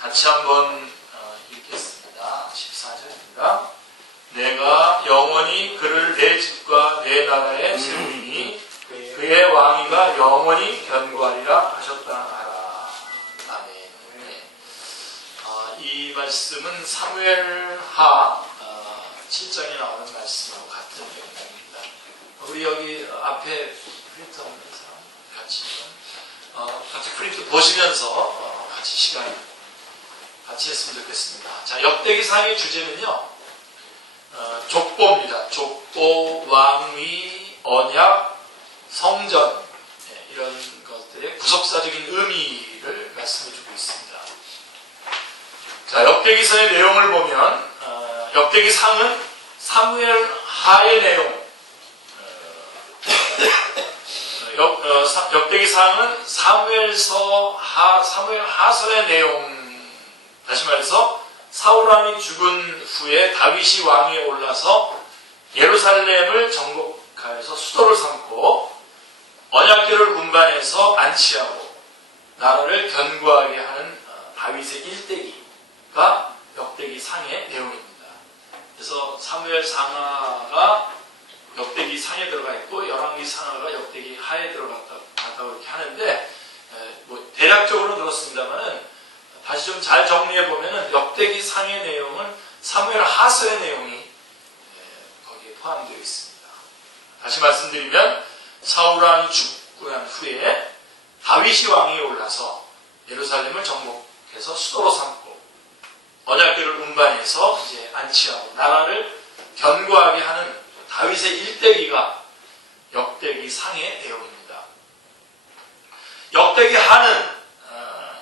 같이 한번 읽겠습니다. 14절입니다. 내가 영원히 그를 내 집과 내 나라에 세우리니 그의 왕위가 영원히 견고하리라 하셨다 하라. 아멘. 이 말씀은 사무엘하 7장에 나오는 말씀하고 같은 내용입니다. 우리 여기 앞에 프린트 없는 사람 같이 프린트 보시면서 같이 시간 같이 했으면 좋겠습니다. 자, 역대기상의 주제는요, 족보입니다. 족보, 왕위, 언약, 성전, 이런 것들의 구속사적인 의미를 말씀해주고 있습니다. 자, 역대기서의 내용을 보면 역대기상은 사무엘 하의 내용, 역대기상은 사무엘 하서의 내용, 다시 말해서 사울왕이 죽은 후에 다윗이 왕위에 올라서 예루살렘을 정복하여서 수도를 삼고 언약궤를 운반해서 안치하고 나라를 견고하게 하는 다윗의 일대기가 역대기상의 내용입니다. 그래서 사무엘 상하가 역대기 상에 들어가 있고 열왕기 상하가 역대기 하에 들어갔다고 이렇게 하는데 대략적으로 그렇습니다만은 다시 좀 잘 정리해 보면은 역대기 상의 내용은 사무엘 하서의 내용이 거기에 포함되어 있습니다. 다시 말씀드리면 사울 왕이 죽고 난 후에 다윗이 왕위에 올라서 예루살렘을 정복해서 수도로 삼고 언약궤를 운반해서 이제 안치하고 나라를 견고하게 하는 다윗의 일대기가 역대기 상의 내용입니다. 역대기 하는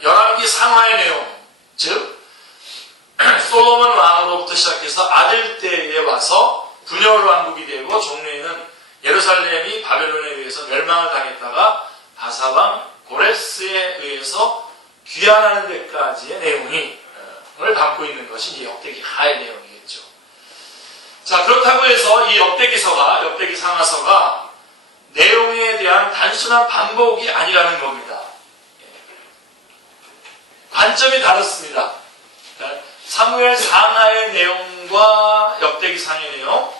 열왕기 상하의 내용, 즉 솔로몬 왕으로부터 시작해서 아들 때에 와서 분열 왕국이 되고 종래에는 예루살렘이 바벨론에 의해서 멸망을 당했다가 바사왕 고레스에 의해서 귀환하는 데까지의 내용을 담고 있는 것이 이제 역대기 하의 내용이겠죠. 자, 그렇다고 해서 이 역대기 상하서가 내용에 대한 단순한 반복이 아니라는 겁니다. 관점이 다릅니다. 사무엘 상하의 내용과 역대기 상의 내용,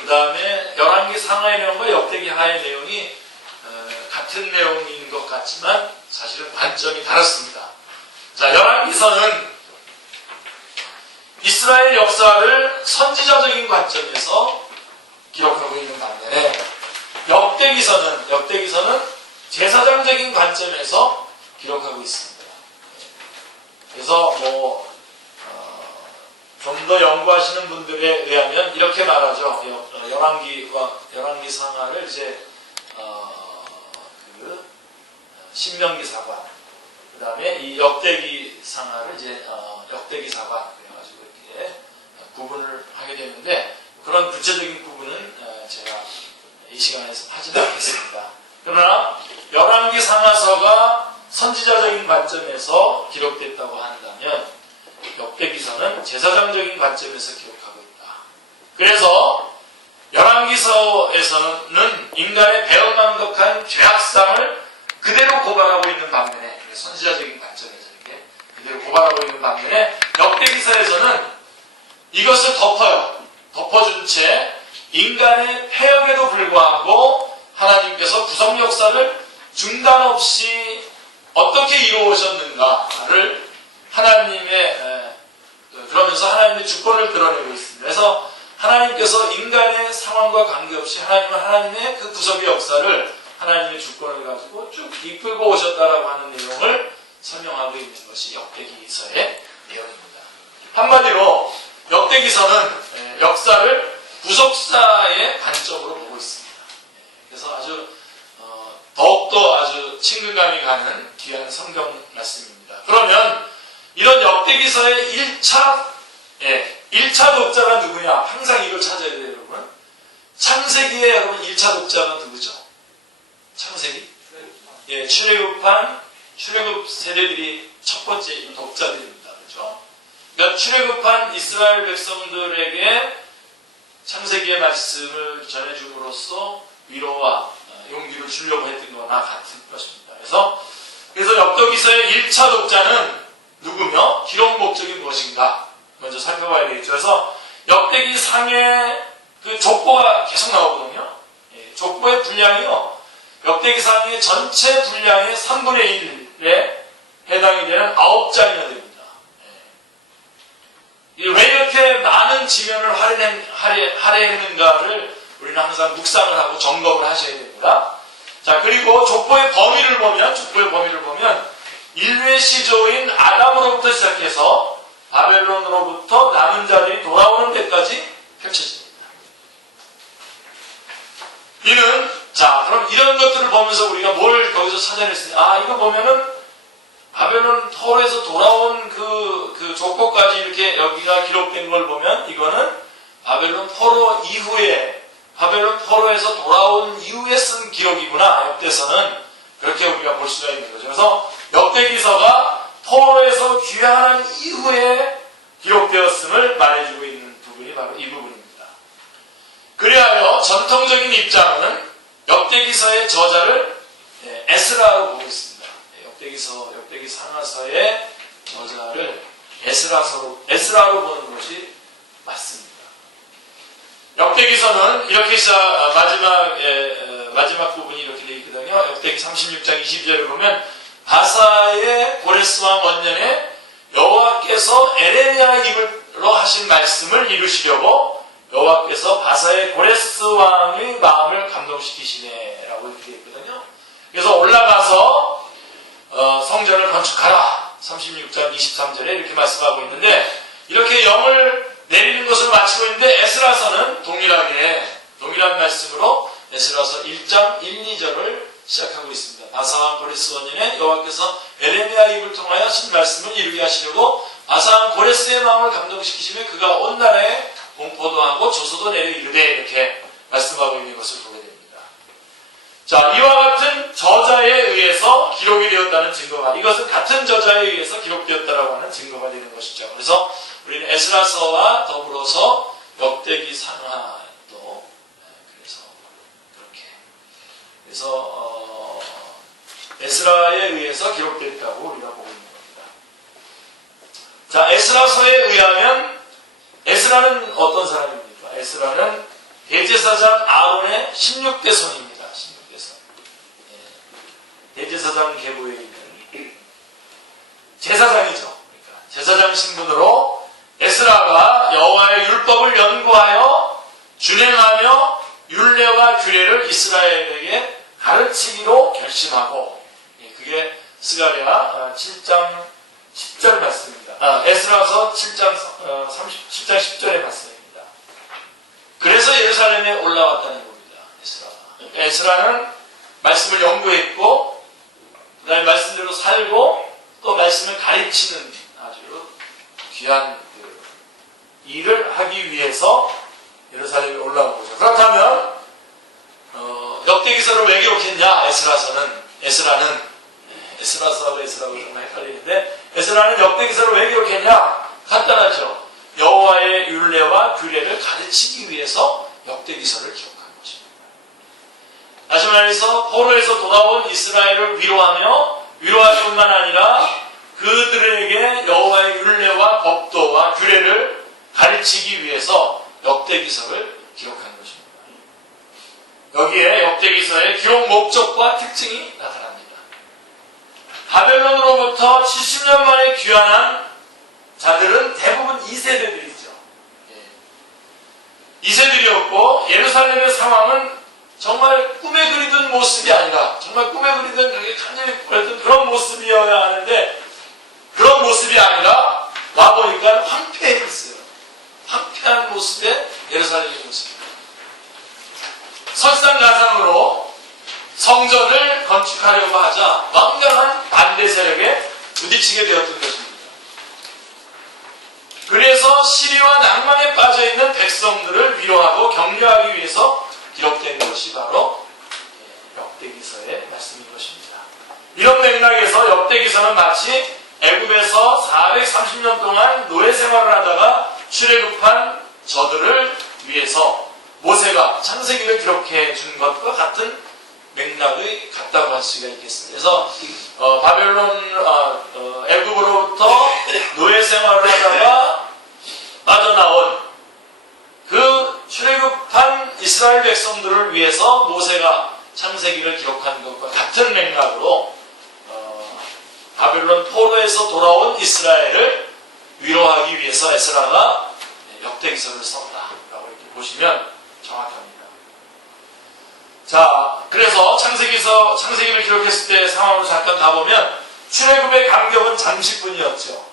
그 다음에 열왕기 상하의 내용과 역대기 하의 내용이 같은 내용인 것 같지만 사실은 관점이 다릅니다. 자, 열왕기서는 이스라엘 역사를 선지자적인 관점에서 기록하고 있는 반면에 역대기서는 제사장적인 관점에서 기록하고 있습니다. 그래서 좀 더 연구하시는 분들에 의하면 이렇게 말하죠. 열왕기 상하를 이제 신명기 사관, 그 다음에 이 역대기 상하를 이제 역대기 사관 그래가지고 이렇게 구분을 하게 되는데 그런 구체적인 구분은 제가 이 시간에서 하지는 않겠습니다. 그러나 열왕기 상하서가 선지자적인 관점에서 기록됐다고 한다면 역대기서는 제사장적인 관점에서 기록하고 있다. 그래서 열왕기서에서는 인간의 배은망덕한 죄악상을 그대로 고발하고 있는 반면에 선지자적인 관점에서 이렇게 그대로 고발하고 있는 반면에 역대기서에서는 이것을 덮어준 채 인간의 폐역에도 불구하고 하나님께서 구속 역사를 중단 없이 어떻게 이루어오셨는가를 그러면서 하나님의 주권을 드러내고 있습니다. 그래서 하나님께서 인간의 상황과 관계없이 하나님은 하나님의 그 구속의 역사를 하나님의 주권을 가지고 쭉 이끌고 오셨다라고 하는 내용을 설명하고 있는 것이 역대기서의 내용입니다. 한마디로 역대기서는 역사를 구속사의 관점으로 보고 있습니다. 그래서 더욱더 아주 친근감이 가는 귀한 성경 말씀입니다. 그러면 이런 역대기서의 1차 독자가 누구냐? 항상 이걸 찾아야 돼요, 여러분. 창세기의 여러분 1차 독자가 누구죠? 창세기? 출애굽 세대들이 첫 번째 독자들입니다. 그렇죠? 그러니까 출애굽한 이스라엘 백성들에게 창세기의 말씀을 전해줌으로써 위로와 용기를 주려고 했던 거나 같은 것입니다. 그래서 역대기서의 1차 독자는 누구며 기록 목적이 무엇인가 먼저 살펴봐야 되겠죠. 그래서 역대기 상의 그 족보가 계속 나오거든요. 예, 족보의 분량이요. 역대기 상의 전체 분량의 3분의 1에 해당이 되는 9장이나 됩니다. 예. 왜 이렇게 많은 지면을 할애했는가를 우리는 항상 묵상을 하고 점검을 하셔야 됩니다. 자, 그리고 족보의 범위를 보면 인류의 시조인 아담으로부터 시작해서 바벨론으로부터 남은 자들이 돌아오는 데까지 펼쳐집니다. 자, 그럼 이런 것들을 보면서 우리가 뭘 거기서 찾아냈으냐. 이거 보면은 바벨론 포로에서 돌아온 그 족보까지 이렇게 여기가 기록된 걸 보면 이거는 바벨론 포로에서 돌아온 이후에 쓴 기록이구나. 역대서는 그렇게 우리가 볼 수가 있는 거죠. 그래서 역대기서가 포로에서 귀환한 이후에 기록되었음을 말해주고 있는 부분이 바로 이 부분입니다. 그리하여 전통적인 입장은 역대기서의 저자를 에스라로 보고 있습니다. 역대기 상하서의 저자를 에스라로 보는 것이 맞습니다. 역대기서는 이렇게 마지막 부분이 이렇게 되어 있거든요. 역대기 36장 22절에 보면 바사의 고레스 왕 원년에 여호와께서 에레미야 입으로 하신 말씀을 이루시려고 여호와께서 바사의 고레스 왕의 마음을 감동시키시네라고 이렇게 되어 있거든요. 그래서 올라가서 성전을 건축하라. 36장 23절에 이렇게 말씀하고 있는데 이렇게 영을 내리는 것을 마치고 있는데 에스라서는 동일한 말씀으로 에스라서 1장 1, 2절을 시작하고 있습니다. 바사왕 고레스 원년에 여호와께서 에레미야 입을 통하여 하신 말씀을 이루게 하시려고 바사왕 고레스의 마음을 감동시키시며 그가 온 나라에 공포도 하고 조소도 내려 이르되 이렇게 말씀하고 있는 것을 보게 됩니다. 자, 이와 같은 저자에 의해서 기록이 되었다는 증거가, 이것은 같은 저자에 의해서 기록되었다라고 하는 증거가 되는 것이죠. 그래서 우리는 에스라서와 더불어서 역대기 상하도 그래서 에스라에 의해서 기록되었다고 우리가 보고 있는 겁니다. 자, 에스라서에 의하면 에스라는 어떤 사람입니까? 에스라는 대제사장 아론의 16대 손입니다. 16대 손. 대제사장 계보에 있는 제사장이죠. 그러니까 제사장 신분으로 에스라가 여호와의 율법을 연구하여 준행하며 율례와 규례를 이스라엘에게 가르치기로 결심하고, 그게 스가랴 7장 10절 말씀입니다. 에스라서 7장 10절의 말씀입니다. 그래서 예루살렘에 올라왔다는 겁니다. 에스라는 말씀을 연구했고, 그 다음에 말씀대로 살고, 또 말씀을 가르치는 아주 귀한 일을 하기 위해서 예루살렘에 올라온 거죠. 그렇다면 역대기서를 왜 기록했냐? 에스라서하고 에스라고 정말 헷갈리는데 에스라는 역대기서를 왜 기록했냐? 간단하죠. 여호와의 율례와 규례를 가르치기 위해서 역대기서를 기록한 것입니다. 다시 말해서 포로에서 돌아온 이스라엘을 위로할 뿐만 아니라 그들에게 여호와의 율례와 법도와 규례를 가르치기 위해서 역대기서를 기록한 것입니다. 여기에 역대기서의 기록 목적과 특징이 나타납니다. 바벨론으로부터 70년 만에 귀환한 자들은 대부분 2세대들이죠. 2세들이었고 예루살렘의 상황은 정말 꿈에 그리던 모습이 아니라 정말 꿈에 그리던 그렇게 간절히 그랬던 그런 모습이어야 하는데 그런 모습이 아니라 와보니까 황폐했어요. 황폐한 모습의 예루살렘의 모습입니다. 설상가상으로 성전을 건축하려고 하자 완강한 반대 세력에 부딪히게 되었던 것입니다. 그래서 시리와 낭만에 빠져있는 백성들을 위로하고 격려하기 위해서 기록된 것이 바로 역대기서의 말씀인 것입니다. 이런 맥락에서 역대기서는 마치 애굽에서 430년 동안 노예 생활을 하다가 출애굽한 저들을 위해서 모세가 창세기를 기록해 준 것과 같은 맥락이 같다고 할 수가 있겠습니다. 그래서 바벨론 애굽으로부터 노예 생활을 하다가 빠져나온 그 출애굽한 이스라엘 백성들을 위해서 모세가 창세기를 기록한 것과 같은 맥락으로 바벨론 포로에서 돌아온 이스라엘을 위로하기 위해서 에스라가 역대기서를 썼다라고 이렇게 보시면 정확합니다. 자, 그래서 창세기를 기록했을 때 상황으로 잠깐 가보면 출애굽의 간격은 잠시뿐이었죠.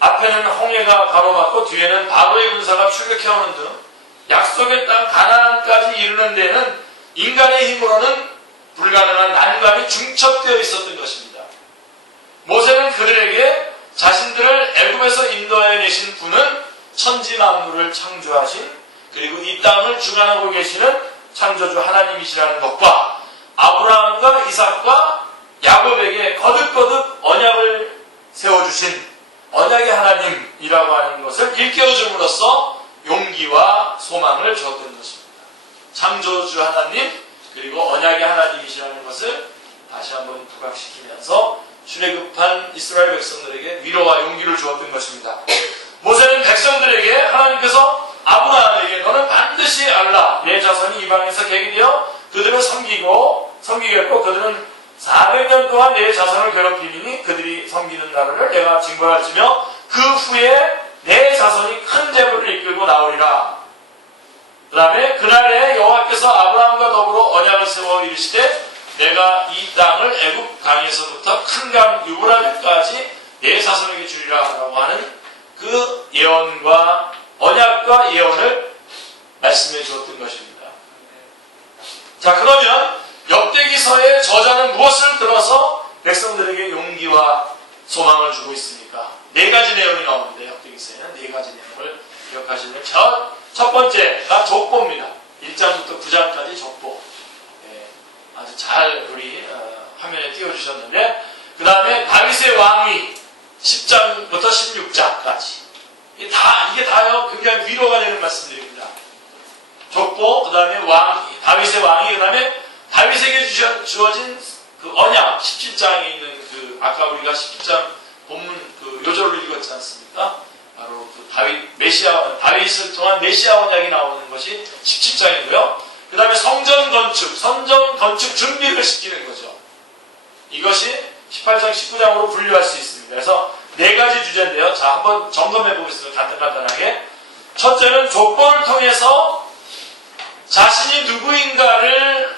앞에는 홍해가 가로막고 뒤에는 바로의 군사가 출격해오는 등 약속의 땅 가나안까지 이르는 데는 인간의 힘으로는 불가능한 난관이 중첩되어 있었던 것입니다. 모세는 그들에게 자신들을 애굽에서 인도하여 내신 분은 천지 만물을 창조하신 그리고 이 땅을 주관하고 계시는 창조주 하나님이시라는 것과 아브라함과 이삭과 야곱에게 거듭거듭 언약을 세워주신 언약의 하나님이라고 하는 것을 일깨워줌으로써 용기와 소망을 주었던 것입니다. 창조주 하나님 그리고 언약의 하나님이시라는 것을 다시 한번 부각시키면서 출애굽한 이스라엘 백성들에게 위로와 용기를 주었던 것입니다. 모세는 백성들에게 하나님께서 아브라함에게 너는 반드시 알라 내 자손이 이방에서 객이되어 그들을 섬기겠고 그들은 400년 동안 내 자손을 괴롭히니 그들이 섬기는 나라를 내가 징벌할지며 그 후에 내 자손이 큰 재물을 이끌고 나오리라. 그 다음에 그날에 여호와께서 아브라함과 더불어 언약을 세워 이르시되 내가 이 땅을 애굽 강에서부터 큰 강 유브라데까지 내 자손에게 주리라 라고 하는 그 예언과 언약과 예언을 말씀해 주었던 것입니다. 자, 그러면 역대기서의 저자는 무엇을 들어서 백성들에게 용기와 소망을 주고 있습니까? 네 가지 내용이 나오는데 역대기서에는 네 가지 내용을 기억하시면 첫 번째가 족보입니다. 1장부터 9장까지 족보. 아주 잘 우리 화면에 띄워주셨는데 그 다음에 다윗의 왕위 10장부터 16장까지 이게 다요 굉장히 위로가 되는 말씀들입니다. 족보, 그 다음에 다윗의 왕위, 그 다음에 다윗에게 주어진 그 언약 17장에 있는 그 아까 우리가 17장 본문 그 요절을 읽었지 않습니까? 바로 그 다윗을 통한 메시아 언약이 나오는 것이 17장이고요. 그 다음에 성전 건축 준비를 시키는 거죠. 이것이 18장, 19장으로 분류할 수 있습니다. 그래서 네 가지 주제인데요. 자, 한번 점검해 보겠습니다. 간단하게. 첫째는 족보를 통해서 자신이 누구인가를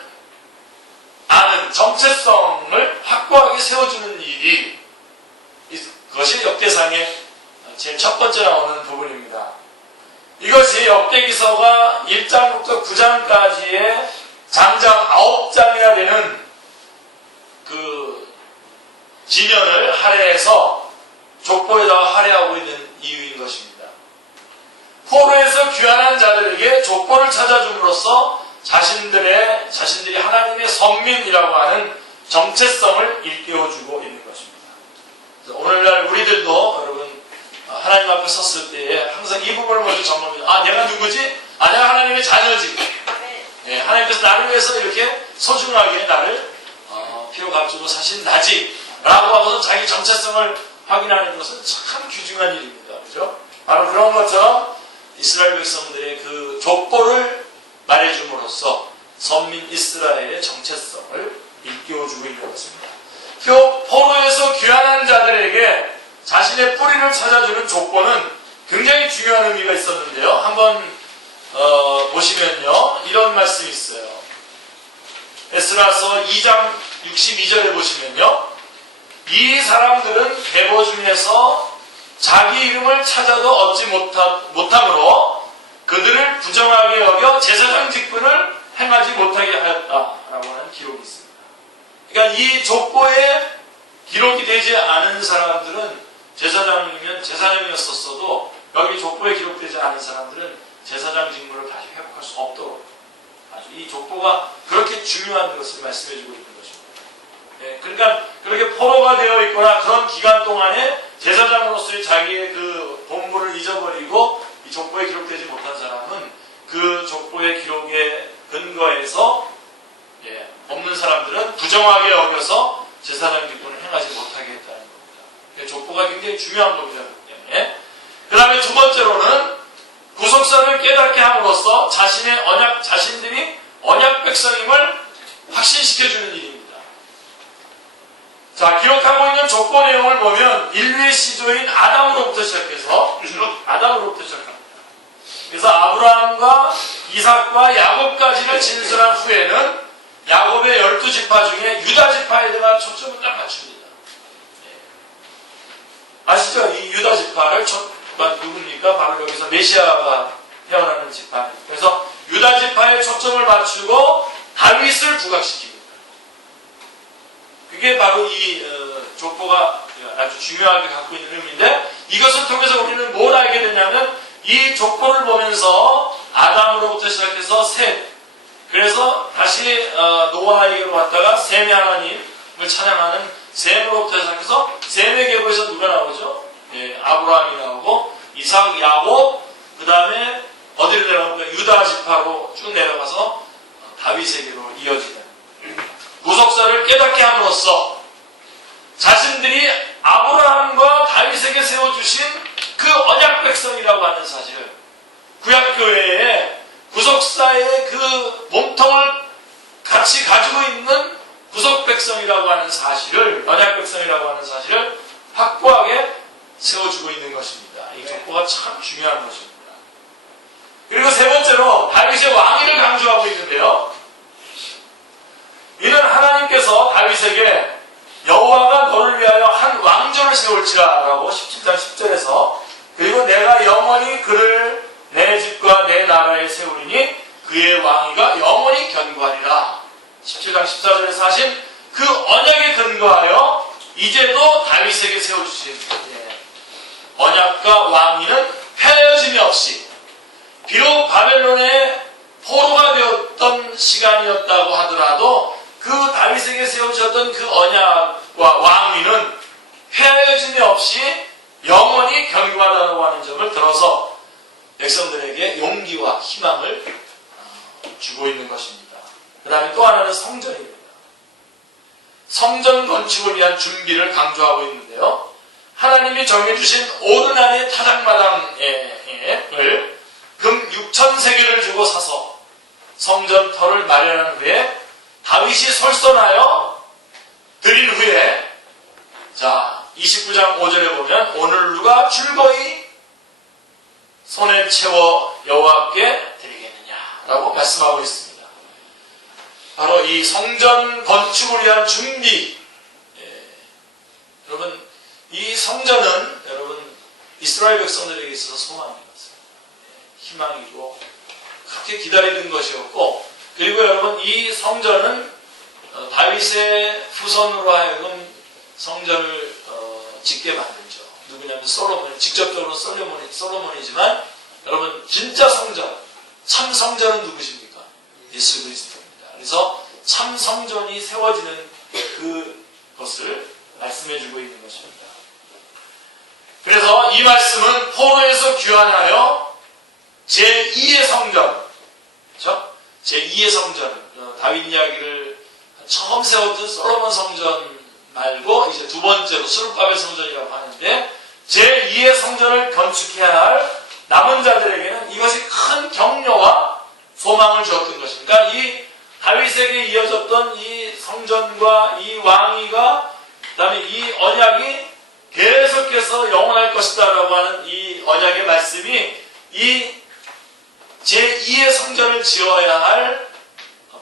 아는 정체성을 확고하게 세워주는 일이 그것이 역대상의 제일 첫 번째 나오는 부분입니다. 이것이 역대기서가 1장부터 9장까지의 장장 9장이나 되는 그 지면을 할애해서 족보에다가 할애하고 있는 이유인 것입니다. 포로에서 귀환한 자들에게 족보를 찾아줌으로써 자신들이 하나님의 선민이라고 하는 정체성을 일깨워주고 있는 것입니다. 오늘날 우리들도 여러분 하나님 앞에 섰을 때에 항상 이 부분을 먼저 점검합니다. 내가 누구지? 내가 하나님의 자녀지. 네, 하나님께서 나를 위해서 이렇게 소중하게 나를 피로 값주고 사신 나지 라고 하고서 자기 정체성을 확인하는 것은 참 귀중한 일입니다. 그죠? 바로 그런 것처럼 이스라엘 백성들의 그 족보를 말해줌으로써 선민 이스라엘의 정체성을 일깨워주고 있는 것입니다. 포로에서 귀환한 자들에게 자신의 뿌리를 찾아주는 족보는 굉장히 중요한 의미가 있었는데요. 한번 보시면요. 이런 말씀이 있어요. 에스라서 2장 62절에 보시면요. 이 사람들은 계보 중에서 자기 이름을 찾아도 얻지 못함으로 그들을 부정하게 여겨 제사장 직분을 행하지 못하게 하였다라고 하는 기록이 있습니다. 그러니까 이 족보에 기록이 되지 않은 사람들은 제사장이면 제사장이었었어도 여기 족보에 기록되지 않은 사람들은 제사장 직무를 다시 회복할 수 없도록 아주 이 족보가 그렇게 중요한 것을 말씀해주고 있는 것입니다. 네, 그러니까 그렇게 포로가 되어 있거나 그런 기간 동안에 제사장으로서의 자기의 그 본분을 잊어버리고 이 족보에 기록되지 못한 사람은 그 족보의 기록에 근거해서 없는 사람들은 부정하게 여겨서 제사장 기도를 행하지 못하게 했다는 겁니다. 족보가 굉장히 중요한 겁니다. 그 다음에 두 번째로는 구속사를 깨닫게 함으로써 자신들이 언약 백성임을 확신시켜주는 일입니다. 자, 기록하고 있는 족보 내용을 보면 인류의 시조인 아담으로부터 시작합니다. 그래서 아브라함과 이삭과 야곱까지를 진술한 후에는 야곱의 12지파 중에 유다지파에다가 초점을 딱 맞춥니다. 아시죠? 이 유다지파를 누굽니까? 바로 여기서 메시아가 태어나는 지파. 그래서 유다지파에 초점을 맞추고 다윗을 부각시킵니다. 그게 바로 이 족보가 아주 중요하게 갖고 있는 의미인데, 이것을 통해서 우리는 뭘 알게 되냐면 이 족보를 보면서 아담으로부터 시작해서 셋, 그래서 다시 노아에게로 갔다가 셈의 하나님을 찬양하는 셈으로부터 시작해서 셈의 계보에서 누가 나오죠? 아브라함이 나오고 이삭, 야곱, 그 다음에 어디로 내려가면 유다 지파로 쭉 내려가서 다윗에게로 이어지는 구속사를 깨닫게 함으로써 자신들이 아브라함과 다윗에게 세워주신 그 언약 백성이라고 하는 사실을, 구약교회에 구속사의 그 몸통을 같이 가지고 있는 구속 백성이라고 하는 사실을, 언약 백성이라고 하는 사실을 확고하게 세워주고 있는 것입니다. 이 족보가 참 중요한 것입니다. 그리고 세 번째로 다윗의 왕위를 강조하고 있는데요. 이는 하나님께서 다윗에게 여호와가 너를 위하여 한 왕조를 세울지라 라고 17장 10절에서, 그리고 내가 영원히 그를 내 집과 내 나라에 세우리니 그의 왕위가 영원히 견고하리라. 17장 14절에서 하신 그 언약에 근거하여 이제도 다윗에게 세워주신 언약과 왕위는 헤어짐이 없이, 비록 바벨론의 포로가 되었던 시간이었다고 하더라도 그 다윗에게 세워주셨던 그 언약과 왕위는 헤어짐이 없이 영원히 견고하다고 하는 점을 들어서 백성들에게 용기와 희망을 주고 있는 것입니다. 그 다음에 또 하나는 성전입니다. 성전 건축을 위한 준비를 강조하고 있는데요. 하나님이 정해주신 오르난의 타작마당을 금 6,000세겔을 주고 사서 성전터를 마련한 후에 다윗이 솔선하여 드린 후에, 자 29장 5절에 보면 오늘 누가 줄거이 손에 채워 여호와께 드리겠느냐라고 말씀하고 있습니다. 바로 이 성전 건축을 위한 준비. 여러분, 이 성전은 여러분 이스라엘 백성들에게 있어서 소망이었어요. 희망이고 그렇게 기다리는 것이었고, 그리고 여러분 이 성전은 다윗의 후손으로 하여금 성전을 짓게 만들죠. 누구냐면 솔로몬, 직접적으로 솔로몬이지만 여러분 진짜 성전, 참 성전은 누구십니까? 예수 그리스도입니다. 그래서 참 성전이 세워지는 그것을 말씀해주고 있는 것입니다. 그래서 이 말씀은 포로에서 귀환하여 제2의 성전, 그렇죠? 제2의 성전, 다윗 이야기를 처음 세웠던 솔로몬 성전 말고 이제 두 번째로 스룹바벨 성전이라고 하는데, 제2의 성전을 건축해야 할 남은 자들에게는 이것이 큰 격려와 소망을 주었던 것입니다. 그러니까 이 다윗에게 이어졌던 이 성전과 이 왕위가, 그 다음에 이 언약이 계속해서 영원할 것이다 라고 하는 이 언약의 말씀이 이 제2의 성전을 지어야 할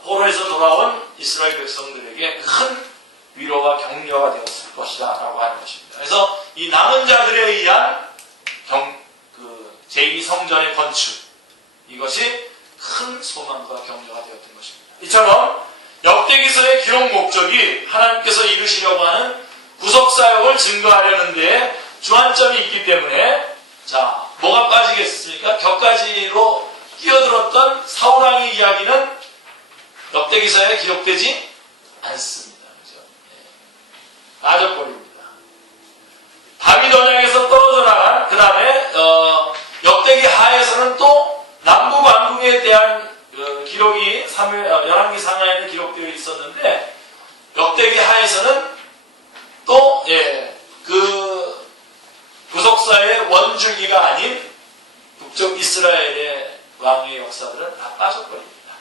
포로에서 돌아온 이스라엘 백성들에게 큰 위로와 격려가 되었을 것이다 라고 하는 것입니다. 그래서 이 남은 자들에 의한 제2성전의 건축, 이것이 큰 소망과 격려가 되었던 것입니다. 이처럼 역대기서의 기록 목적이 하나님께서 이루시려고 하는 구속사역을 증거하려는 데 주안점이 있기 때문에, 자, 뭐가 빠지겠습니까? 격가지로 끼어들었던 사울왕의 이야기는 역대기서에 기록되지 않습니다. 그렇죠? 빠져버립니다. 다윗 언약에서 떨어져 나간, 그 다음에 역대기 하에서는 또 남북 왕국에 대한 기록이 열왕기 상하에 상하에는 기록되어 있었는데 역대기 하에서는 또 그 구속사의 원줄기가 아닌 북쪽 이스라엘의 왕의 역사들은 다 빠져버립니다.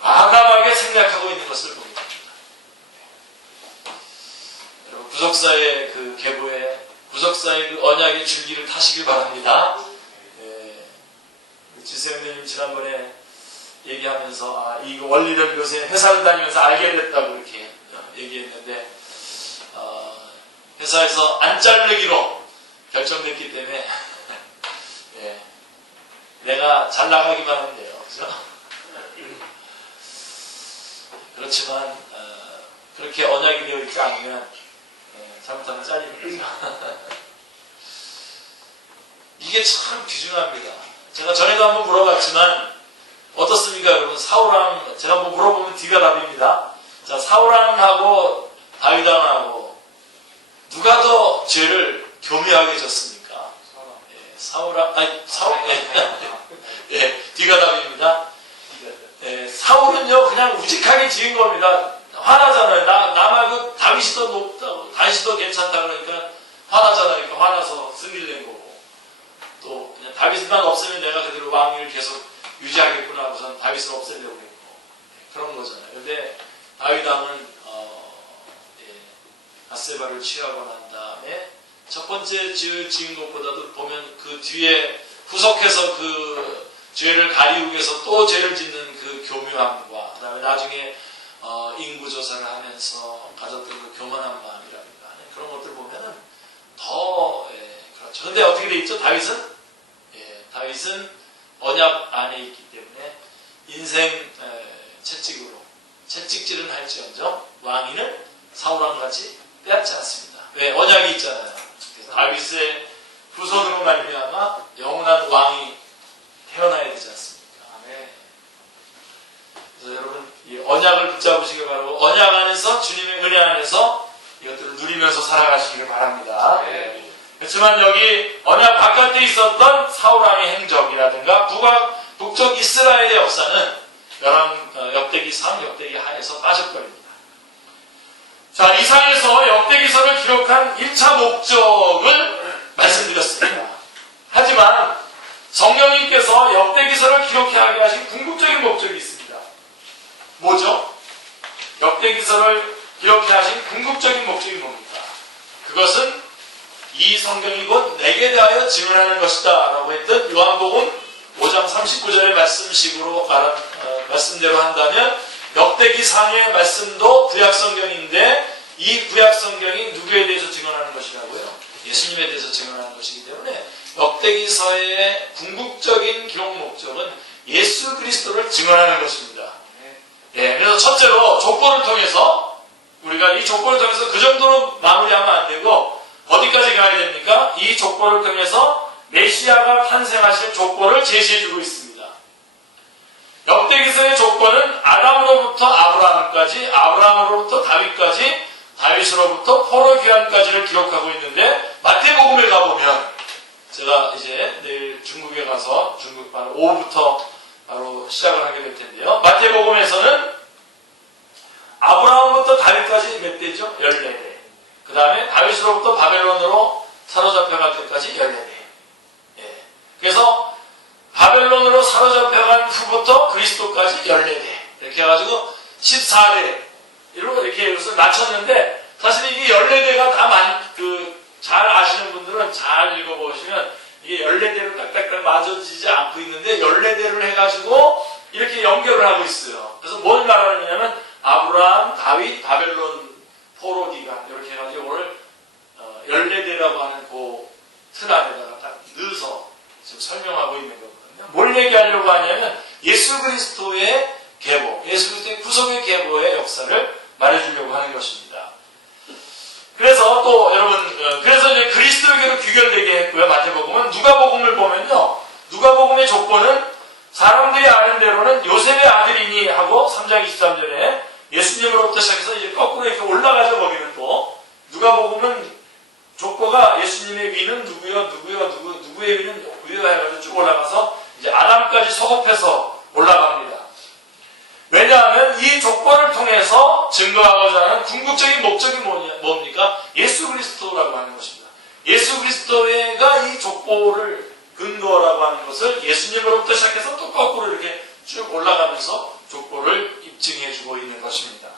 과감하게 생략하고 있는 것을 보게 됩니다. 여러분 구속사의 그 계보에 구속사의 그 언약의 줄기를 타시길 바랍니다. 지세형님 지난번에 얘기하면서 이 원리를 요새 회사를 다니면서 알게 됐다고 이렇게 얘기했는데 회사에서 안 자르기로 결정됐기 때문에 내가 잘 나가기만 하면 돼요. 그죠? 그렇지만 그렇게 언약이 되어 있지 않으면 잘못하면 잘립니다. 이게 참 귀중합니다. 제가 전에도 한번 물어봤지만 어떻습니까 여러분? 사울왕 제가 한번 물어보면 뒤가 답입니다. 자, 사울왕하고 다윗왕하고 누가 더 죄를 교묘하게 졌습니까? 사울왕 뒤가 답입니다. 사울은요 그냥 우직하게 지은 겁니다. 화나잖아요. 나 말고 다윗이 더 높다고, 다윗이 더 괜찮다 그러니까 화나잖아요. 그러니까 화나서 승리를 낸 거고, 또 그냥 다윗만 없으면 내가 그대로 왕위를 계속 유지하겠구나 하고선 다윗을 없애려고 했고 그런 거잖아요. 근데 다윗왕은 밧세바를 취하고 난 다음에 첫 번째 지은 것보다도 보면 그 뒤에 후속해서 그 죄를 가리우기 위해서 또 죄를 짓는 그 교묘함과 그 다음에 나중에 인구조사를 하면서 가졌던 그 교만한 마음이라든가 그런 것들 보면은 더 그렇죠. 근데 어떻게 돼 있죠? 다윗은 언약 안에 있기 때문에 인생 채찍질은 할지언정 왕위는 사울왕같이 빼앗지 않습니다. 왜? 언약이 있잖아요. 그래서 다윗의 후손으로 말미암아 영원한 왕이 태어나야 되지 않습니까? 그래서 여러분 이 언약을 붙잡으시기 바라고 언약 안에서 주님의 은혜 안에서 이것들을 누리면서 살아가시기 바랍니다. 그렇지만 여기 언약 바깥에 있었던 사울왕의 행적이라든가 북쪽 이스라엘의 역사는 역대기 3, 역대기 하에서 빠져버립니다. 자, 이상에서 역대기서를 기록한 1차 목적을 말씀드렸습니다. 하지만 성령님께서 역대기서를 기록하게 하신 궁극적인 목적이 있습니다. 뭐죠? 역대기서를 기록해 하신 궁극적인 목적이 뭡니까? 그것은 이 성경이 곧 내게 대하여 증언하는 것이다 라고 했던 요한복음 5장 39절의 말씀대로 한다면 역대기상의 말씀도 구약성경인데 이 구약성경이 누구에 대해서 증언하는 것이라고요? 예수님에 대해서 증언하는 것이기 때문에 역대기서의 궁극적인 기록 목적은 예수 그리스도를 증언하는 것입니다. 그래서 첫째로 족보를 통해서 우리가 이 족보를 통해서 그 정도로 마무리하면 안 되고 어디까지 가야 됩니까? 이 족보를 통해서 메시아가 탄생하실 족보를 제시해주고 있습니다. 역대기서의 족보는 아담으로부터 아브라함까지, 아브라함으로부터 다윗까지, 다윗으로부터 포로 귀환까지를 기록하고 있는데 마태복음에 가보면 제가 이제 내일 중국에 가서 중국 바로 오후부터 바로 시작을 하게 될 텐데요. 마태복음에서는 아브라함부터 다윗까지 몇 대죠? 14대. 그 다음에 다윗으로부터 바벨론으로 사로잡혀갈 때까지 14대. 그래서 바벨론으로 사로잡혀간 후부터 그리스도까지 14대. 이렇게 해가지고 14대로 이렇게 이것을 맞췄는데 사실 이게 14대가 다 잘 아시는 분들은 잘 읽어보시면 이게 14대로 딱딱딱 맞아지지 않고 있는데 14대를 해가지고 이렇게 연결을 하고 있어요. 그래서 뭘 말하느냐면 아브라함, 다윗, 바벨론, 포로 기간 이렇게 해가지고 오늘 14대라고 하는 그 틀 안에다가 딱 넣어서 지금 설명하고 있는 거거든요. 뭘 얘기하려고 하냐면 예수 그리스도의 계보, 예수 그리스도의 구속의 계보의 역사를 말해주려고 하는 것입니다. 그래서 또 여러분, 그래서 이제 그리스도에게로 귀결되게 했고요. 마태복음은 누가복음을 보면요, 누가복음의 족보는 사람들이 아는 대로는 요셉의 아들이니 하고 3장 23절에 예수님으로부터 시작해서 이제 거꾸로 이렇게 올라가죠. 거기는 또 누가복음은 족보가 예수님의 위는 누구요, 누구의 위는 누구요 해가지고 쭉 올라가서 이제 아담까지 소급해서 올라갑니다. 왜냐 증거하고자 하는 궁극적인 목적이 뭡니까? 예수 그리스도라고 하는 것입니다. 예수 그리스도가 이 족보를 근거라고 하는 것을 예수님으로부터 시작해서 또 거꾸로 이렇게 쭉 올라가면서 족보를 입증해주고 있는 것입니다.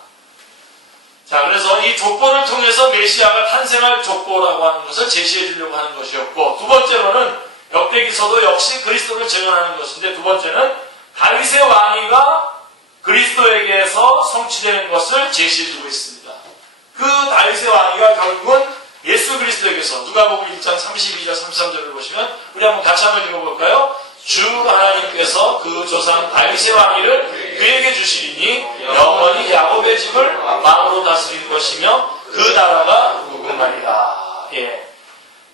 자, 그래서 이 족보를 통해서 메시아가 탄생할 족보라고 하는 것을 제시해 주려고 하는 것이었고, 두 번째로는 역대기서도 역시 그리스도를 증언하는 것인데, 두 번째는 다윗의 왕위가 그리스도에게서 성취되는 것을 제시해 주고 있습니다. 그 다윗의 왕위가 결국은 예수 그리스도에게서, 누가복음 1장 32절 33절을 보시면 우리 한번 같이 한번 읽어볼까요? 주 하나님께서 그 조상 다윗의 왕위를 그에게 주시리니 영원히 야곱의 집을 왕으로 다스릴 것이며 그 나라가 무궁하리라. 예.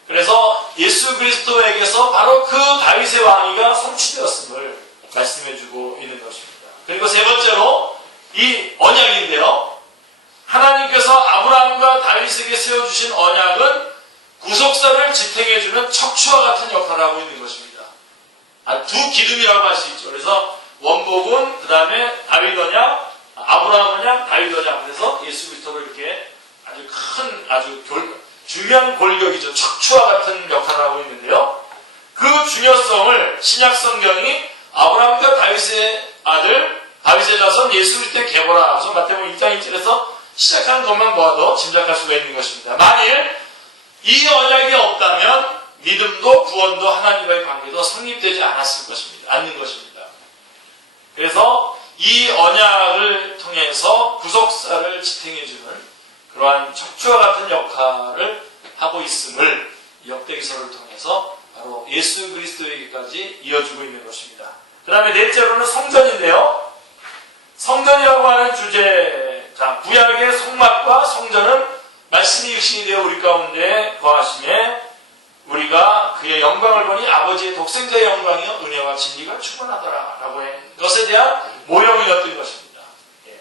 그래서 예수 그리스도에게서 바로 그 다윗의 왕위가 성취되었음을 말씀해주고 있는 것입니다. 그리고 세 번째로 이 언약인데요. 하나님께서 아브라함과 다윗에게 세워주신 언약은 구속사를 지탱해주는 척추와 같은 역할을 하고 있는 것입니다. 두 기둥이라고 할 수 있죠. 그래서 원복은 그 다음에 다윗 언약, 아브라함 언약, 다윗 언약. 그래서 예수 그리스도를 이렇게 아주 큰, 아주 중요한 골격이죠. 척추와 같은 역할을 하고 있는데요. 그 중요성을 신약 성경이 아브라함과 다윗의 아들, 다윗의 자손 예수 그리스도의 계보라. 그래서 마태복음 1장 1절에서 시작하는 것만 보아도 짐작할 수가 있는 것입니다. 만일 이 언약이 없다면 믿음도 구원도 하나님과의 관계도 성립되지 않는 것입니다. 그래서 이 언약을 통해서 구속사를 지탱해주는 그러한 척추와 같은 역할을 하고 있음을 역대기서를 통해서 바로 예수 그리스도에게까지 이어주고 있는 것입니다. 그 다음에 넷째로는 성전인데요. 성전이라고 하는 주제, 자, 구약의 성막과 성전은 말씀이 육신이 되어 우리 가운데 거하심에 우리가 그의 영광을 보니 아버지의 독생자의 영광이요 은혜와 진리가 충만하더라 라고 한 것에 대한 모형이었던 것입니다. 예.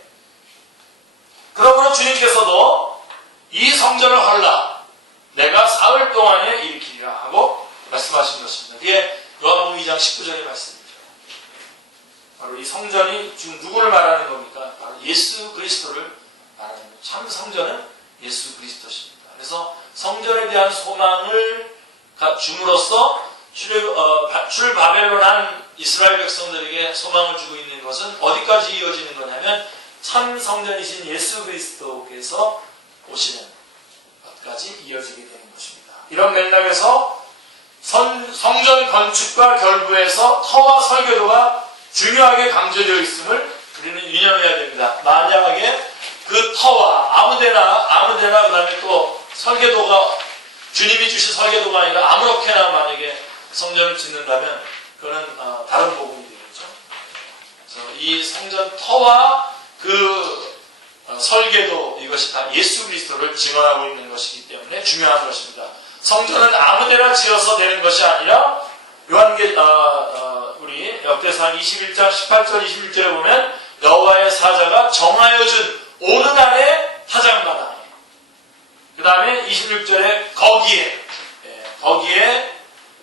그러므로 주님께서도 이 성전을 헐라 내가 사흘 동안에 일으키리라 하고 말씀하신 것입니다. 그게 요한복음 2장 19절의 말씀이죠. 바로 이 성전이 지금 누구를 말하는 겁니까? 바로 예수 그리스도를 말하는 겁니다. 참 성전은 예수 그리스도십니다. 그래서 성전에 대한 소망을 줌으로써 출바벨론한 이스라엘 백성들에게 소망을 주고 있는 것은 어디까지 이어지는 거냐면 참 성전이신 예수 그리스도께서 오시는 것까지 이어지게 되는 것입니다. 이런 맥락에서 성전 건축과 결부에서 터와 설계도가 중요하게 강조되어 있음을 우리는 유념해야 됩니다. 만약에 그 터와 아무데나 그 다음에 또 설계도가 주님이 주신 설계도가 아니라 아무렇게나 만약에 성전을 짓는다면 그거는 다른 복음이 되겠죠. 그래서 이 성전 터와 그 설계도 이것이 다 예수 그리스도를 증언하고 있는 것이기 때문에 중요한 것입니다. 성전은 아무데나 지어서 되는 것이 아니라 우리 역대상 21장 18절 21절에 보면 여호와의 사자가 정하여 준 오르간의 타작마당, 그 다음에 26절에 거기에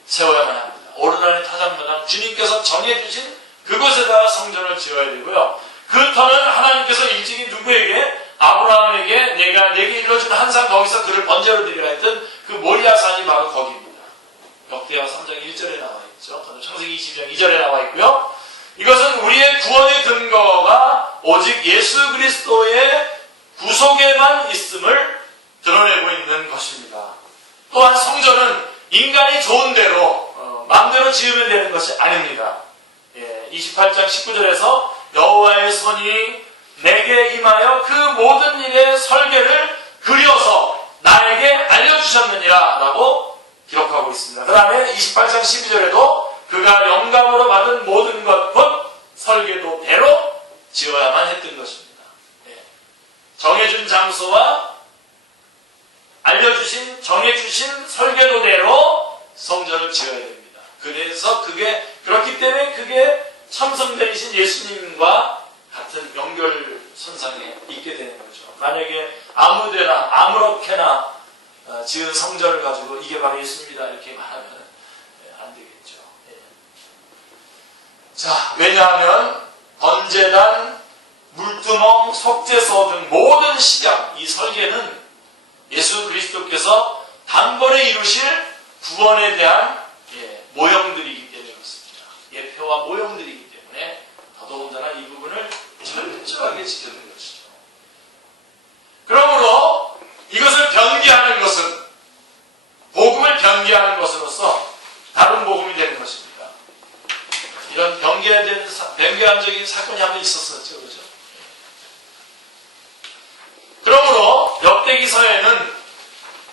세워야만 합니다. 오르간의 타작마당, 주님께서 정해주신 그곳에다가 성전을 지어야 되고요. 그 터는 하나님께서 일찍이 누구에게? 아브라함에게 내게 일러준 한산 거기서 그를 번제로 드리라 했던 그 모리아산이 바로 거기입니다. 역대하 3장 1절에 나와 있죠. 창세기 22장 2절에 나와 있고요. 이것은 우리의 구원의 근거가 오직 예수 그리스도의 구속에만 있음을 드러내고 있는 것입니다. 또한 성전은 인간이 좋은 대로 마음대로 지으면 되는 것이 아닙니다. 28장 19절에서 여호와의 손이 내게 임하여 그 모든 일의 설계를 그려서 나에게 알려주셨느니라 라고 기록하고 있습니다. 그 다음에 28장 12절에도 그가 영감으로 받은 모든 것 곧 설계도대로 지어야만 했던 것입니다. 정해준 장소와 정해주신 설계도대로 성전을 지어야 됩니다. 그래서 그렇기 때문에 그게 참성전이신 예수님과 같은 연결선상에 있게 되는 거죠. 만약에 아무데나 아무렇게나 지은 성전을 가지고 이게 바로 예수님이다 이렇게 말하면 안 되겠죠. 자, 왜냐하면 번제단, 물두멍, 속죄소 등 모든 식양, 이 설계는 예수 그리스도께서 단번에 이루실 구원에 대한 모형들이기 때문에 그렇습니다. 예표와 모형들이기 때문에 더더군다나 이 부분을 철저하게 지켜는 것이죠. 그러므로 이것을 변개하는 것은 복음을 변개하는 것으로서 다른 복음이 되는 것입니다. 이런 변개한적인 사건이 한번 있었었죠. 그렇죠? 그러므로 역대기서에는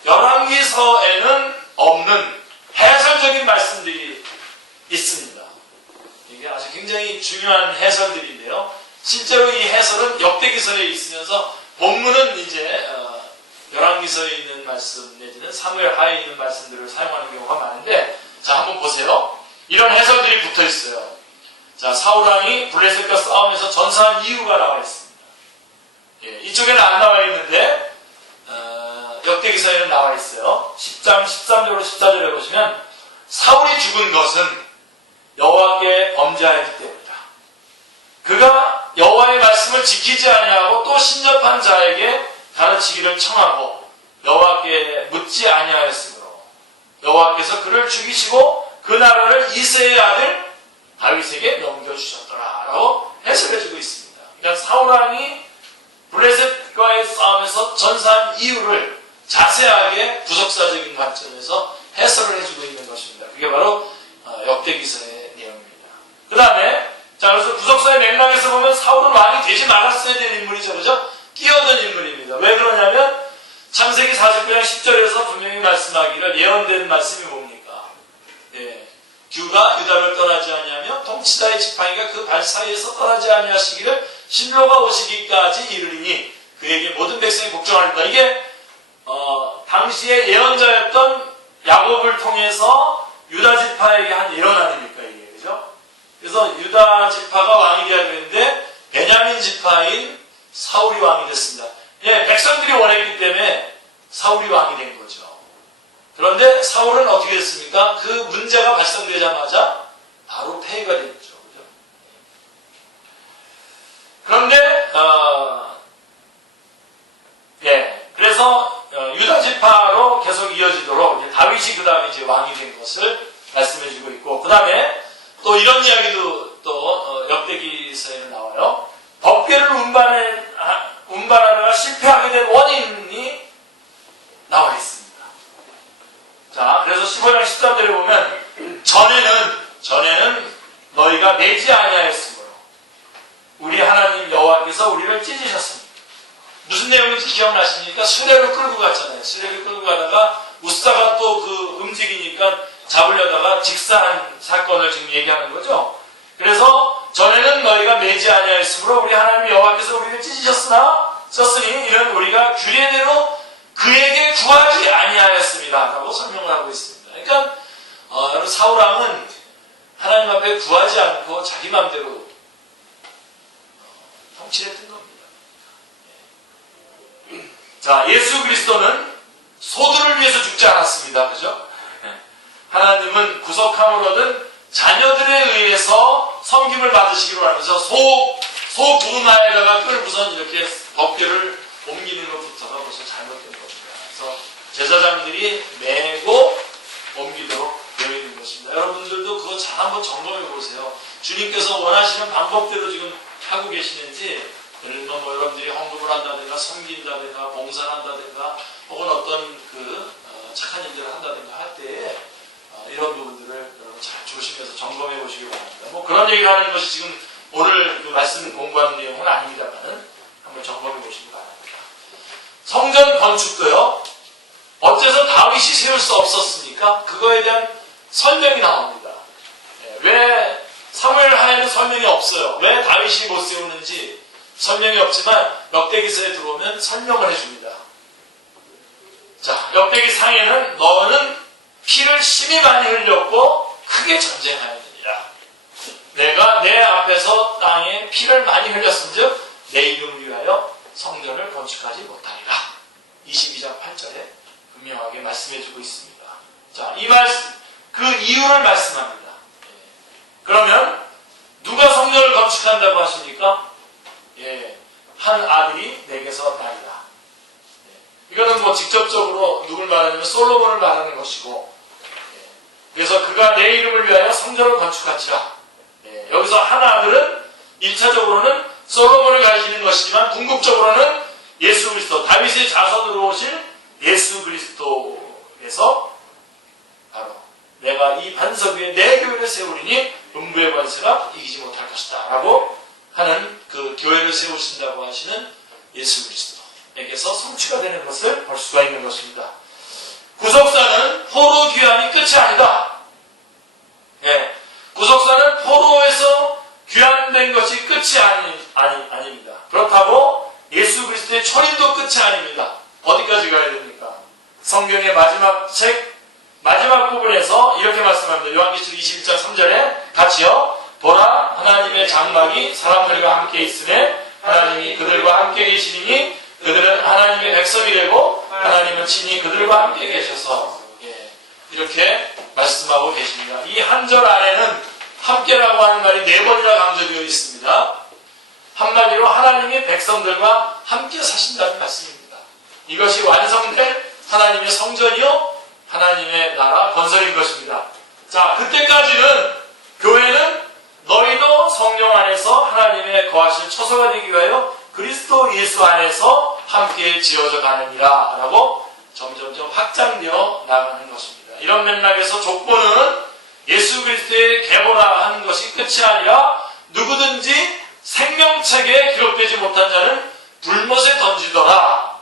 열왕기서에는 없는 해설적인 말씀들이 있습니다. 이게 아주 굉장히 중요한 해설들인데요. 실제로 이 해설은 역대기서에 있으면서 본문은 이제 열왕기서에 있는 말씀 내지는 사무엘하에 있는 말씀들을 사용하는 경우가 많은데, 자 한번 보세요. 이런 해설들이 붙어 있어요. 자, 사울왕이 블레셋과 싸움에서 전사한 이유가 나와 있습니다. 이쪽에는 안 나와 있는데 역대기서에는 나와 있어요. 10장 13절로 14절에 보시면 사울이 죽은 것은 여호와께 범죄하였기 때문이다. 그가 여호와의 말씀을 지키지 아니하고 또 신접한 자에게 가르치기를 청하고 여호와께 묻지 아니하였으므로 여호와께서 그를 죽이시고 그 나라를 이새의 아들 다윗에게 넘겨주셨더라라고 해석해주고 있습니다. 그러니까 사울왕이 블레셋과의 싸움에서 전사한 이유를 자세하게 구속사적인 관점에서 해설을 해주고 있는 것입니다. 그게 바로 역대기서의 내용입니다. 그 다음에 자, 그래서 구속사의 맥락에서 보면 사울은 왕이 되지 말았어야 되는 인물이죠. 그죠? 끼어든 인물입니다. 왜 그러냐면 창세기 49장 10절에서 분명히 말씀하기를 예언된 말씀이 뭡니까? 규가 유다를 떠나지 아니하며 통치자의 지팡이가 그 발 사이에서 떠나지 아니하시기를 신료가 오시기까지 이르리니 그에게 모든 백성이 복종하리라. 이게 당시에 예언자였던 야곱을 통해서 유다 지파에게 한 예언 아닙니까 이게, 그죠? 그래서 유다 지파가 왕이 되어야 되는데 베냐민 지파인 사울이 왕이 됐습니다. 백성들이 원했기 때문에 사울이 왕이 된 거죠. 그런데 사울은 어떻게 됐습니까? 그 문제가 발생되자마자 바로 폐위가 됐죠. 그죠? 그런데 그래서 유다 지파로 계속 이어지도록 이제 다윗이 그 다음에 이제 왕이 된 것을 말씀해주고 있고, 그 다음에 또 이런 이야기도 또 역대기서에는 나와요. 법궤를 운반하다가 실패하게 된 원인이 나와 있습니다. 자, 그래서 15장 13절에 보면 전에는 너희가 매지 아니하였으므로 우리 하나님 여호와께서 우리를 찢으셨습니다. 무슨 내용인지 기억나십니까? 수레를 끌고 갔잖아요. 수레를 끌고 가다가 우사가 또 그 움직이니까 잡으려다가 직사한 사건을 지금 얘기하는 거죠. 그래서 전에는 너희가 매지 아니하였으므로 우리 하나님 여호와께서 우리를 찢으셨으니 이는 우리가 규례대로 그에게 구하지 아니하였습니다 라고 설명을 하고 있습니다. 그러니까 여러분 사울왕은 하나님 앞에 구하지 않고 자기 마음대로 통치했던 겁니다. 자, 예수 그리스도는 소들을 위해서 죽지 않았습니다. 그죠? 하나님은 구속함을 얻은 자녀들에 의해서 섬김을 받으시기로 하면서 소 부마에다가 끌고선 이렇게 법궤를 옮기는 것부터가 벌써 잘못된 겁니다. 그래서 제사장들이 메고 옮기도록 되어 있는 것입니다. 여러분들도 그거 잘 한번 점검해 보세요. 주님께서 원하시는 방법대로 지금 하고 계시는지, 예를 들면 뭐 여러분들이 헌금을 한다든가 섬긴다든가 봉사를 한다든가 혹은 어떤 착한 일들을 한다든가 할 때에 이런 부분들을 여러분 잘 조심해서 점검해 보시기 바랍니다. 뭐 그런 얘기를 하는 것이 지금 오늘 그 말씀 공부하는 내용은 아닙니다만 한번 점검해 보시기 바랍니다. 성전 건축도요, 어째서 다윗이 세울 수 없었습니까? 그거에 대한 설명이 나옵니다. 왜 사무엘하에는 설명이 없어요? 왜 다윗이 못 세우는지 설명이 없지만 역대기서에 들어오면 설명을 해줍니다. 자, 역대기 상에는 너는 피를 심히 많이 흘렸고 크게 전쟁하였느니라. 내가 내 앞에서 땅에 피를 많이 흘렸은즉 내 이름을 위하여 성전을 건축하지 못하리라. 22장 8절에 분명하게 말씀해주고 있습니다. 자, 이 말씀, 그 이유를 말씀합니다. 그러면 누가 성전을 건축한다고 하십니까? 한 아들이 내게서 나리라. 이거는 뭐 직접적으로 누굴 말하냐면 솔로몬을 말하는 것이고, 그래서 그가 내 이름을 위하여 성전을 건축할지라. 여기서 한 아들은 1차적으로는 솔로몬을 가리키는 것이지만 궁극적으로는 예수 그리스도, 다윗의 자손으로 오실 예수 그리스도에서 바로 내가 이 반석 위에 내 교회를 세우리니 음부의 권세가 이기지 못할 것이다 라고 하는 그 교회를 세우신다고 하시는 예수 그리스도에게서 성취가 되는 것을 볼 수가 있는 것입니다. 구속사는 포로 귀환이 끝이 아니다. 구속사는 포로에서 귀환된 것이 끝이 아닙니다. 그렇다고 예수 그리스도의 초림도 끝이 아닙니다. 어디까지 가야 됩니까? 성경의 마지막 책 마지막 부분에서 이렇게 말씀합니다. 요한계시록 21장 3절에 같이요. 보라 하나님의 장막이 사람들과 함께 있으매 하나님이 그들과 함께 계시니 그들은 하나님의 백성이 되고 하나님은 친히 그들과 함께 계셔서 이렇게 말씀하고 계십니다. 이 한 절 안에는 함께라고 하는 말이 4번이나 강조되어 있습니다. 한마디로 하나님이 백성들과 함께 사신다는 말씀입니다. 이것이 완성된 하나님의 성전이요 하나님의 나라 건설인 것입니다. 자, 그때까지는 교회는 너희도 성령 안에서 하나님의 거하실 처소가 되기 위하여 그리스도 예수 안에서 함께 지어져 가느니라 라고 점점점 확장되어 나가는 것입니다. 이런 맥락에서 족보는 예수 그리스도의 계보라하는 것이 끝이 아니라 누구든지 생명책에 기록되지 못한 자는 불못에 던지더라.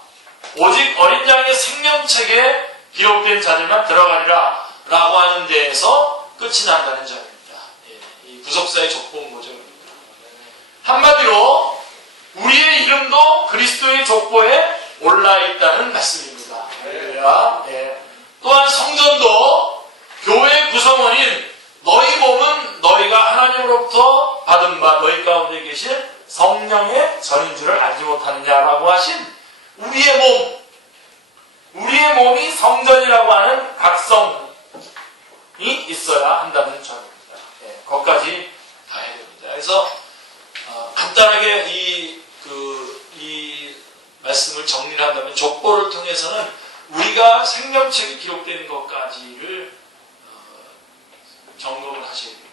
오직 어린 양의 생명책에 기록된 자들만 들어가리라 라고 하는 데에서 끝이 난다는 점입니다. 이 구속사의 족보는 뭐죠? 한마디로 우리의 이름도 그리스도의 족보에 올라있다는 말씀입니다. 또한 성전도 교회 구성원인 너희 몸은 너희가 하나님으로부터 받은 바 너희 가운데 계신 성령의 전인 줄을 알지 못하느냐라고 하신 우리의 몸이 성전이라고 하는 각성이 있어야 한다는 점입니다. 거기까지 봐야 됩니다. 그래서 간단하게 이 말씀을 정리를 한다면 족보를 통해서는 우리가 생명책에 기록되는 것까지를 점검을 하셔야 됩니다.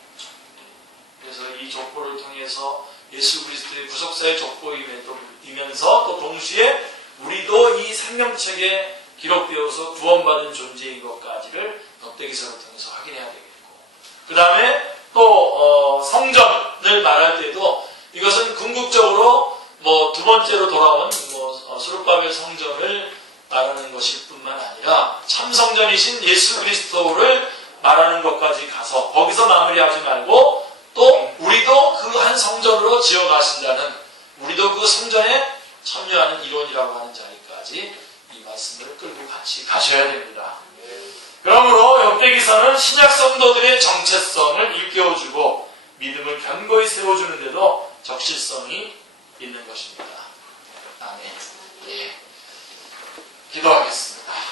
그래서 이 족보를 통해서 예수 그리스도의 구속사의 족보이면서 또 동시에 우리도 이 생명책에 기록되어서 구원받은 존재인 것까지를 넉대기서를 통해서 확인해야 되겠고, 그 다음에 또 성전을 말할 때도 이것은 궁극적으로 두 번째로 돌아온 수르바벨 성전을 말하는 것일 뿐만 아니라 참 성전이신 예수 그리스도를 말하는 것까지 가서 거기서 마무리하지 말고 또 우리도 그 한 성전으로 지어가신다는, 우리도 그 성전에 참여하는 이론이라고 하는 자리까지 이 말씀을 끌고 같이 가셔야 됩니다. 그러므로 역대기서는 신약 성도들의 정체성을 일깨워주고 믿음을 견고히 세워주는데도 적실성이 있는 것입니다. 아멘. 기도하겠습니다.